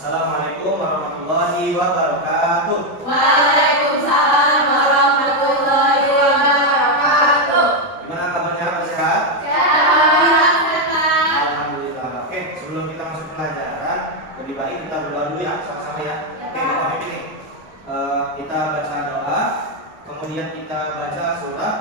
Assalamualaikum warahmatullahi wabarakatuh. Waalaikumsalam warahmatullahi wabarakatuh. Gimana kabarnya? Sehat? Sehat. Alhamdulillah. Oke, sebelum kita masuk pelajaran, lebih baik kita berdoa dulu ya, sama-sama ya. Oke, kita pamit nih. Kita baca doa, kemudian kita baca surah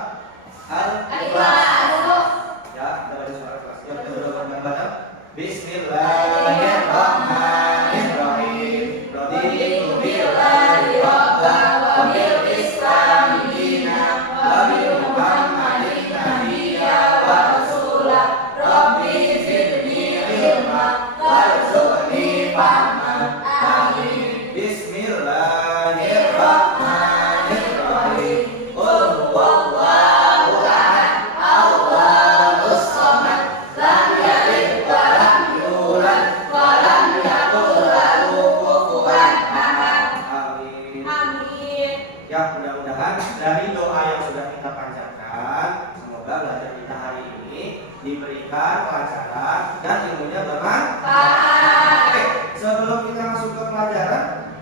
Al-Ikhlas. Ya, kita baca surah Al-Ikhlas. Ya, kita berdoa bareng-bareng. Bismillahirrahmanirrahim. Raditu billahi rabban wa bil islami dinan wa bi Muhammadin nabiyyan wa rasulah. Rabbi zidni ilma warzuqni fahman. Amin. Bismillahirrahmanirrahim. Qul huwallahu ahad, Allahus samad, lam yalid wa lam yulad wa lam yakul lahu kufuwan ahad. Amin. Amin. Ya, mudah-mudahan dari doa yang sudah kita panjatkan, semoga belajar kita hari ini diberikan pelajaran dan ilmunya bermanfaat. Oke, sebelum kita masuk ke pelajaran,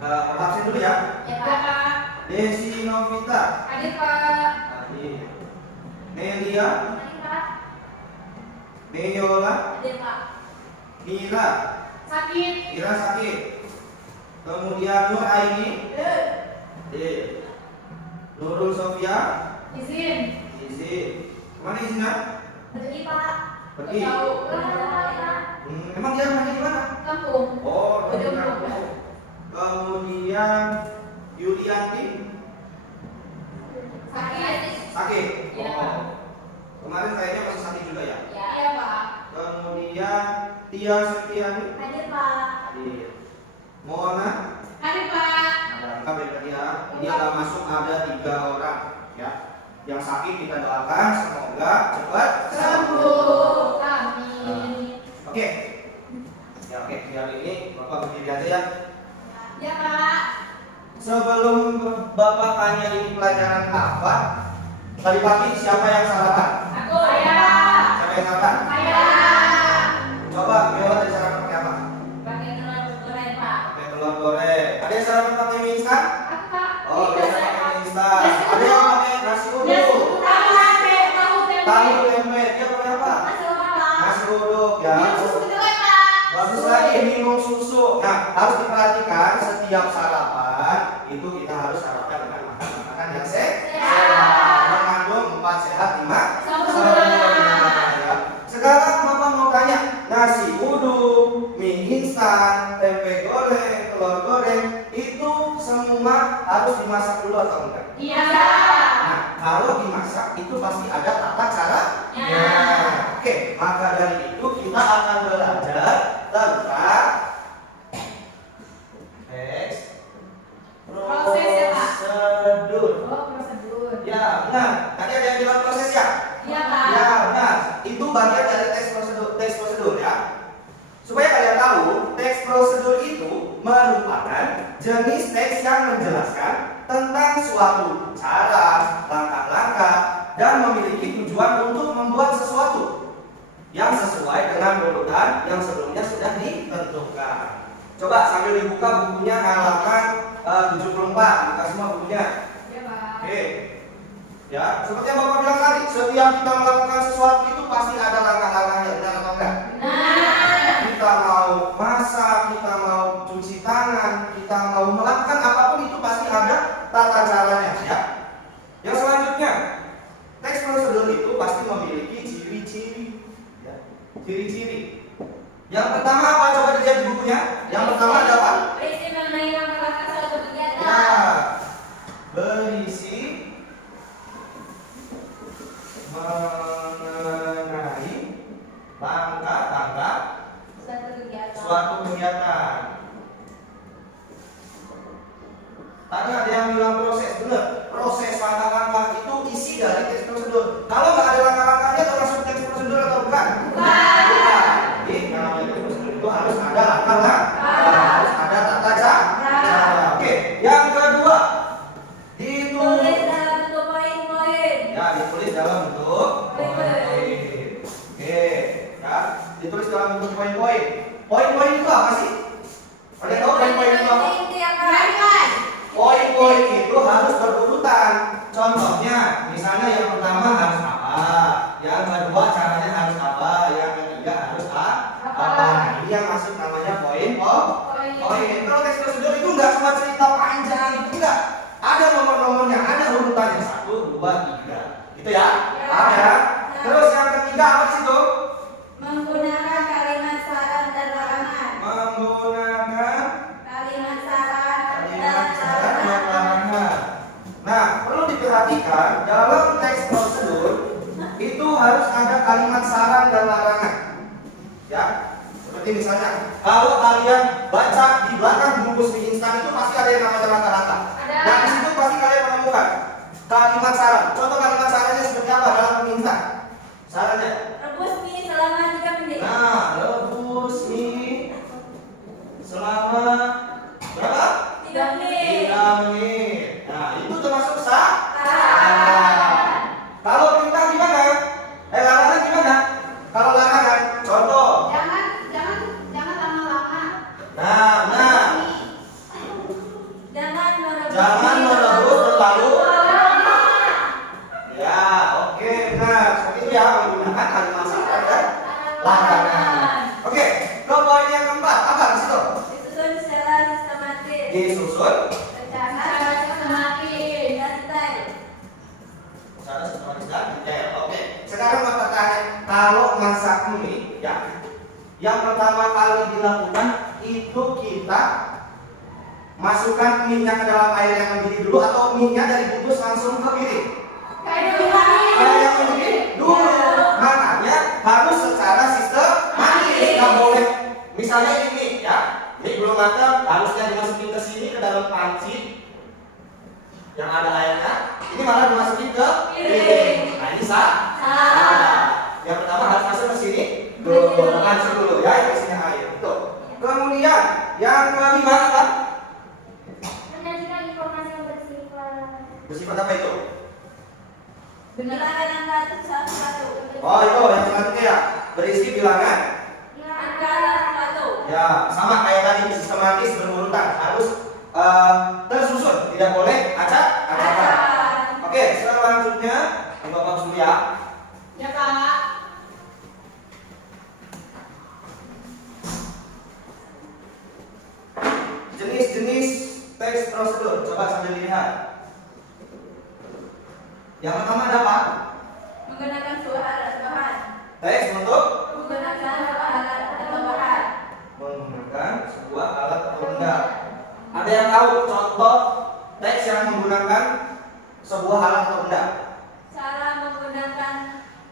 absen dulu ya. Ya Pak. Desi Novita, Hadir Pak. Hadir. Melia, Hadir Pak. Meyola, Hadir Pak. Mira, Sakit. Mira sakit. Kemudian Nur Aini, D. Nurul Sofia, Izin. izin. Kemana izinnya? Pergi Pak. Pergi. Tahu. Emang dia mana di mana? Kampung. Oh, di Udah kampung. Kemudian Yulianti Sakit. sakit. Iya, Oh. Pak. Kemarin kayaknya masih sakit juga ya. Iya Pak. Kemudian Tia Septiani, Hadir Pak. hadir. Mona, Hadir Pak. ada lengkap ya tadi ya. Ini akan masuk ada 3 orang ya. Yang sakit kita doakan semoga cepat sembuh. Amin. Oke. Ya oke, biar ini Bapak berdiri aja ya. Ya Pak. Sebelum Bapak tanya ini pelajaran apa, tadi pagi siapa yang sarapan? Aku. Saya. Siapa yang sarapan? Saya. Coba Miola tadi sarapan pakai apa? Pakai telur goreng Pak. Pakai telur goreng. Ada yang sarapan pakai mie instan? Aku Pak. Oh, biasa pakai mie instan. Ada yang pakai nasi uduk. Tahu tempe. Tahu tempe. Dia pakai apa? Nasi uduk Pak. Nasi uduk ya. Minum susu kedelai Pak. Bagus lagi minum susu. Nah, harus diperhatikan setiap sarapan itu kita harus sarapan dengan makan yang sehat. Mengandung 4 sehat 5 Sempurna. ya. Sekarang Bapak mau tanya, nasi uduk, mie instan, tempe goreng, telur goreng itu semua harus dimasak dulu atau enggak? Iya. Nah, kalau dimasak itu pasti ada tata caranya. Oke, maka dari itu kita akan belajar tentang Proses ya, Pak? prosedur. Oh, prosedur. Ya, benar. Tadi ada yang bilang proses ya? Iya Pak. Ya, benar. Itu bagian dari teks prosedur ya. Supaya kalian tahu, teks prosedur itu merupakan jenis teks yang menjelaskan tentang suatu cara, langkah-langkah, dan memiliki tujuan untuk membuat sesuatu yang sesuai dengan urutan yang sebelumnya sudah ditentukan. Coba sambil dibuka bukunya halaman 74, buka semua bukunya. Iya Pak. Oke. Ya, seperti yang Bapak bilang tadi, setiap kita melakukan sesuatu itu pasti ada langkah-langkahnya, benar atau enggak? Nah. Kita mau masak, kita mau cuci tangan, kita mau melakukan apapun itu pasti ada tata caranya, ya. Yang selanjutnya, teks prosedur itu pasti memiliki ciri-ciri, ya. Ciri-ciri. Yang pertama apa? Coba dilihat di bukunya. Yang pertama ada apa? Berisi mengenai langkah-langkah suatu kegiatan. Ya, berisi mengenai langkah-langkah suatu kegiatan. Tadi ada yang bilang proses, benar. Proses langkah-langkah itu isi dari teks prosedur. Kalau nggak ada langkah-langkahnya, termasuk teks prosedur atau bukan? Bukan. Jadi kalau teks prosedur itu harus ada langkah-langkah, harus ada tata cara. Oke, yang kedua Tulis dalam bentuk poin-poin. ya ditulis dalam bentuk Poin-poin. Oke, ya ditulis dalam bentuk poin-poin. Poin-poin itu apa sih? Ada yang tahu poin-poin itu apa? Itu ya Kak. Poin-poin itu harus berurutan. Contohnya, misalnya yang pertama harus apa, yang kedua caranya harus apa, yang ketiga harus apa. Nah, ini yang masuk namanya poin. Kalau teks prosedur itu nggak cuma cerita panjang, itu enggak. Ada nomor-nomornya, ada urutannya 1, 2, 3. Gitu ya? Ada. Terus yang ketiga apa di situ? Menggunakan kalimat saran dan larangan. Menggunakan Kalimat saran kalimat dan syarat dan larangan. larangan. Nah, perlu diperhatikan dalam teks prosedur itu harus ada kalimat saran dan larangan. Ya, seperti misalnya kalau kalian baca di belakang bungkus mie instan itu pasti ada yang namanya rata-rata. Nah, di situ pasti kalian menemukan kalimat saran. Contoh kalimat sarannya seperti apa dalam mie instan? Sarannya. Rebus mie selama 3 menit. Nah, rebus mie selama berapa? 3 menit. 3 menit. Nah, itu termasuk Saran. Kalau perintah gimana? Larangan gimana? Kalau larangan, contoh. Jangan lama-lama. Nah, benar. Jangan merebus terlalu. Ya, oke, benar. Seperti itu ya, menggunakan kalimat saran dan larangan. Oke, ke poin yang keempat, apa di situ? Disusun secara sistematis. Disusun Secara sistematis dan detail. secara sistematis dan detail. Oke. Sekarang mau tanya, kalau masak mie, ya, yang pertama kali dilakukan itu kita masukkan minyak ke dalam air yang mendidih dulu atau minyak dari bungkus langsung ke piring? Air yang mendidih dulu. Makanya harus secara sistematis. Nggak boleh, misalnya ini ya, ini belum matang, harusnya dimasukin ke sini ke dalam panci yang ada airnya. Ini malah dimasukin ke piring. Nah, ini salah. Yang pertama harus masuk ke sini dulu, langsung dulu ya, yang isinya air. Tuh. Kemudian yang kelima apa? Menyajikan informasi yang bersifat. Bersifat apa itu? Bilangan angka satu. Oh, itu yang selanjutnya ya. Berisi bilangan. Angka satu. Ya, sama kayak tadi, sistematis berurutan, harus tersusun, tidak boleh acak-acakan. Oke, selanjutnya di Bapak Surya. Ya Kak. Jenis-jenis teks prosedur, coba sambil dilihat. Yang pertama ada apa? Menggunakan sebuah alat bahan. Teks untuk Menggunakan sebuah alat atau bahan. menggunakan sebuah alat atau benda. Ada yang tahu contoh teks yang menggunakan sebuah alat atau benda? Cara menggunakan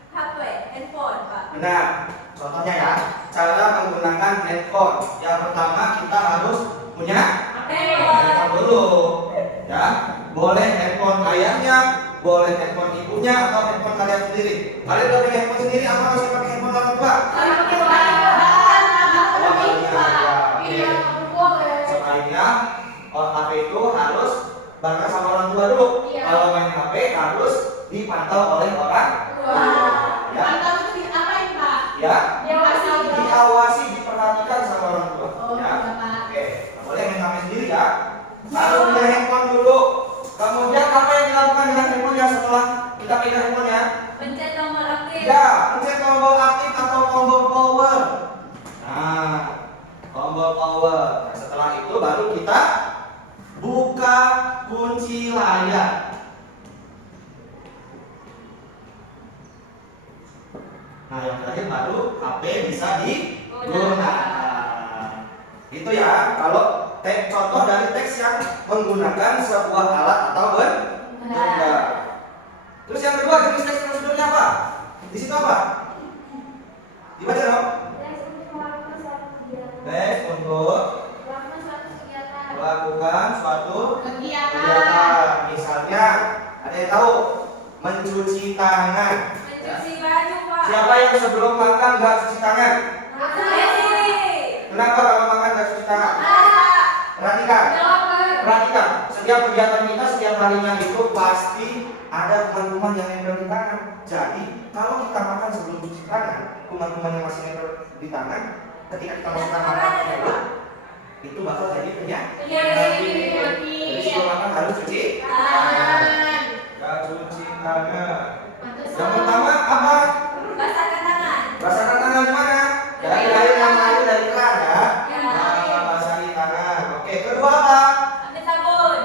HP, handphone, Pak. Benar. Contohnya ya, cara menggunakan handphone. Yang pertama kita harus punya handphone dulu. Ya, boleh handphone ayahnya, boleh handphone ibunya atau handphone kalian sendiri. Kalian udah punya handphone sendiri apa masih pakai handphone orang tua? Sebaiknya HP itu harus bareng sama orang tua dulu. Iya. Kalau main HP harus dipantau oleh orang tua. Ya, Mantap itu diapain Pak? ya, Diawasi. diawasi, diperhatikan sama orang tua. Oh, Ya, iya, Pak. oke. Nggak boleh main HP sendiri ya. Harus punya handphone dulu. Kemudian apa yang dilakukan dengan handphonenya setelah kita pegang handphonenya? Pencet tombol aktif. Ya, pencet tombol aktif atau tombol power. Nah, tombol power. Nah, setelah itu baru kita buka kunci layar. Nah, yang terakhir baru HP bisa digunakan. Itu ya, kalau contoh dari teks yang menggunakan sebuah alat atau benda. Terus yang kedua jenis teks prosedurnya apa? Di situ apa? Dibaca dong. Teks untuk melakukan suatu kegiatan. Misalnya, ada yang tahu mencuci tangan. Mencuci baju, Pak. Siapa yang sebelum makan nggak cuci tangan? Kenapa kalau makan nggak cuci tangan? Perhatikan, perhatikan. Setiap kegiatan kita setiap harinya itu pasti ada kuman-kuman yang nempel di tangan. Jadi kalau kita makan sebelum cuci tangan, kuman-kuman yang masih nempel di tangan, ketika kita masukkan makanan itu, itu bakal jadi penyakit. Penyakit. Jadi sebelum makan harus cuci Tangan. ya, cuci tangan. Pantesan. Yang pertama apa? Basahkan tangan. Basahkan tangan di mana? Dari air yang mengalir dari keran ya. Ya. Nah, basahi tangan. Oke, kedua apa? Ambil sabun.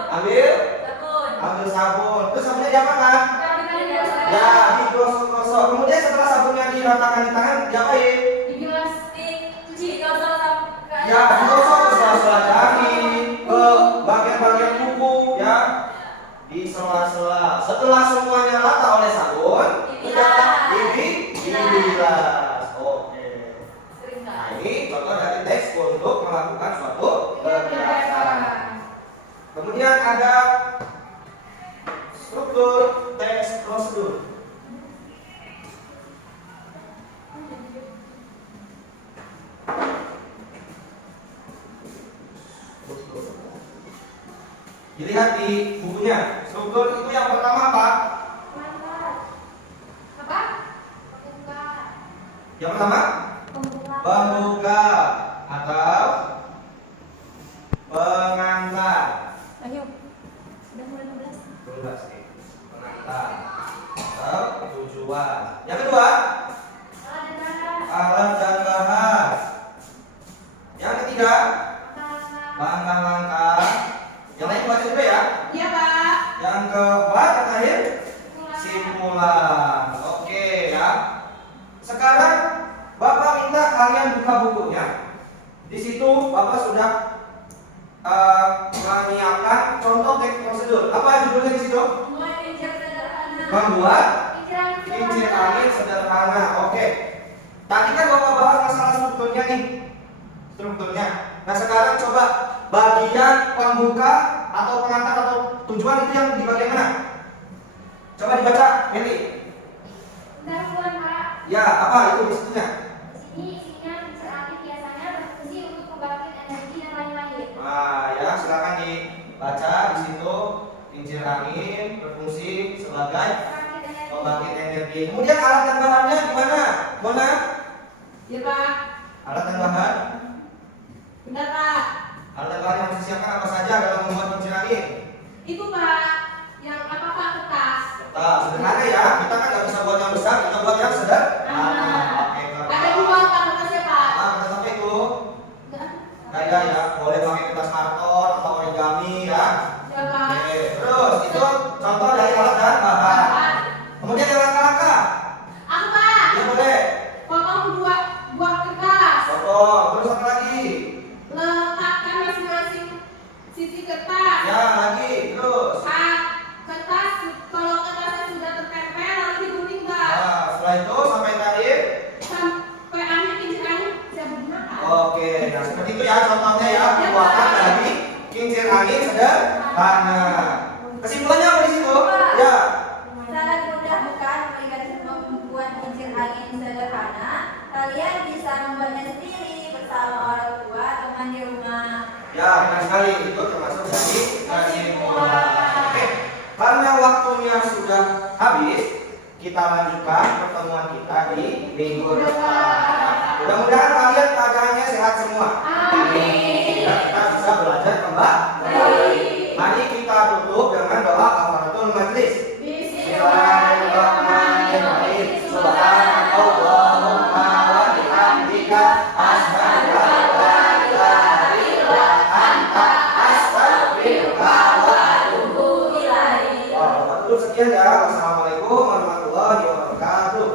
Ambil Sabun. sabun. Terus sabunnya diapakan? Ya, digosok-gosok. Kemudian setelah sabunnya diratakan di tangan, diapain? Dibilas. Digosok sampai. Ya, digosok ke sela-sela jari, ke bagian-bagian kuku, ya, di sela-sela. Setelah semuanya rata oleh sabun, dibilas. Oke. Sering Nah, kan? ini contoh dari teks untuk melakukan suatu kegiatan. Kemudian ada struktur teks prosedur. Dilihat di bukunya. Struktur itu yang pertama apa? Apa? Pembuka. Yang pertama pembuka atau pengantar. Ayo. Sudah mulai 15. 12 nih. Pengantar atau tujuan. Yang kedua alat dan bahan. Yang ketiga langkah-langkah. Yang lain baca juga ya. Iya, Pak. Yang keempat yang terakhir simpulan. Oke ya. Sekarang Bapak minta kalian buka bukunya. Di situ Bapak sudah menyiapkan contoh teks prosedur. Apa judulnya di situ? Membuat kincir sederhana. Membuat kincir angin sederhana. Oke. Tadi kan Bapak bahas masalah strukturnya nih. Strukturnya. Nah sekarang coba bagian pembuka atau pengantar atau tujuan itu yang di bagian mana? Coba dibaca, Meli. Pendahuluan, Pak. Ya, apa itu di situnya? Di sini isinya kincir angin biasanya berfungsi untuk membangkit energi dan lain-lain. Nah, ya silakan dibaca di situ. Kincir angin berfungsi sebagai pembangkit energi. Kemudian alat dan bahannya gimana? Mona? Iya, Pak. Alat dan bahan? Benar, Pak. Alat dan bahan yang harus disiapkan apa saja dalam membuat kincir angin? Itu, Pak. Yang apa, Pak? Kertas. Nah, sederhana ya. Kita kan nggak bisa buat yang besar, kita buat yang sederhana. Oke, Ada dua, Pak. Kertasnya, Pak. Nah, kertas apa itu? Ada ya. Boleh pakai kertas karton atau origami ya. Ya, Pak. Oke, terus itu contoh dari alat dan bahan. Kemudian yang langkah-langkah. Aku, Pak. Ya boleh. Potong buah kertas. Potong. Terus apa lagi? Letakkan masing-masing sisi kertas. Ya lagi. Terus. Kertas, kalau kertasnya sudah tertempel lalu digunting, Pak. Nah, setelah itu sampai terakhir. Sampai akhir kincir angin bisa digunakan. Oke, nah seperti itu ya contohnya ya pembuatan dari kincir angin sederhana. Kesimpulannya apa di situ? Ya. Sangat mudah bukan membuat kincir angin sederhana. Kalian bisa membuatnya sendiri bersama orang tua, teman di rumah. Ya, benar sekali. Itu termasuk dari kesimpulan. Oke, karena waktunya sudah habis, kita lanjutkan pertemuan kita di minggu depan. Mudah-mudahan kalian pelajarannya sehat semua. Amin. Dan kita bisa belajar kembali. Mari kita tutup dengan doa kafaratul majlis. Bismillahirrahmanirrahim. Subhanallahumma wa bihamdika asyhadu an la ilaha illa anta astaghfiruka wa atubu ilaik. Sekian ya. Wassalamualaikum warahmatullahi wabarakatuh.